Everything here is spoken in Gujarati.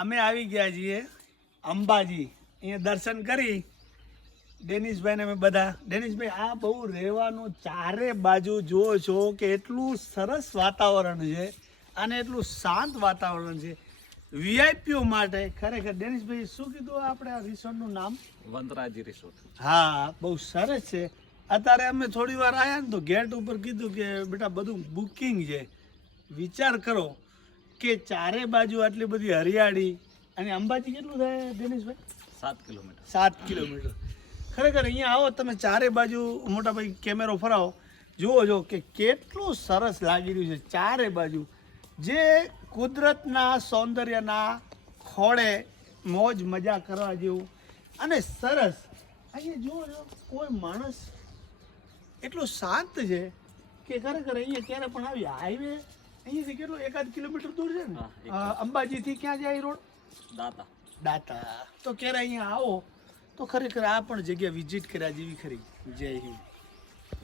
અમે આવી ગયા છીએ અંબાજી. અહીંયા દર્શન કરી. ડેનિશભાઈને અમે બધા. ડેનિશભાઈ આ બહુ રહેવાનું ચારે બાજુ જુઓ છો કે એટલું સરસ વાતાવરણ છે અને એટલું શાંત વાતાવરણ છે. વીઆઈપીઓ માટે ખરેખર ડેનિશભાઈ શું કીધું આપણે આ રિસોર્ટનું નામ? વંદરાજી રિસોર્ટ. હા બહુ સરસ છે. અત્યારે અમે થોડી વાર આવ્યા ને તો ગેટ ઉપર કીધું કે બેટા બધું બુકિંગ છે. વિચાર કરો. કે ચારે બાજુ આટલી બધી હરિયાળી? અને અંબાજી કેટલું થાય દિનેશભાઈ? સાત કિલોમીટર. સાત કિલોમીટર. ખરેખર અહીંયા આવો તમે ચારે બાજુ મોટા ભાઈ કેમેરો ફરાવો જુઓ છો કે કેટલું સરસ લાગી રહ્યું છે ચારે બાજુ. જે કુદરતના સૌંદર્યના ખોળે મોજ મજા કરવા જેવું. અને સરસ. અહીંયા જુઓ છો કોઈ માણસ એટલું શાંત છે કે ખરેખર અહીંયા ક્યારે પણ આવી હાઈવે અહીંયાથી કેટલું? એકાદ કિલોમીટર દૂર છે ને? અંબાજી થી અંબાજીથી ક્યાં જાય રોડ? દાતા. દાતા. તો ક્યારે અહીંયા આવો તો ખરેખર આ પણ જગ્યા વિઝિટ કર્યા જેવી ખરી. જય હિન્દ.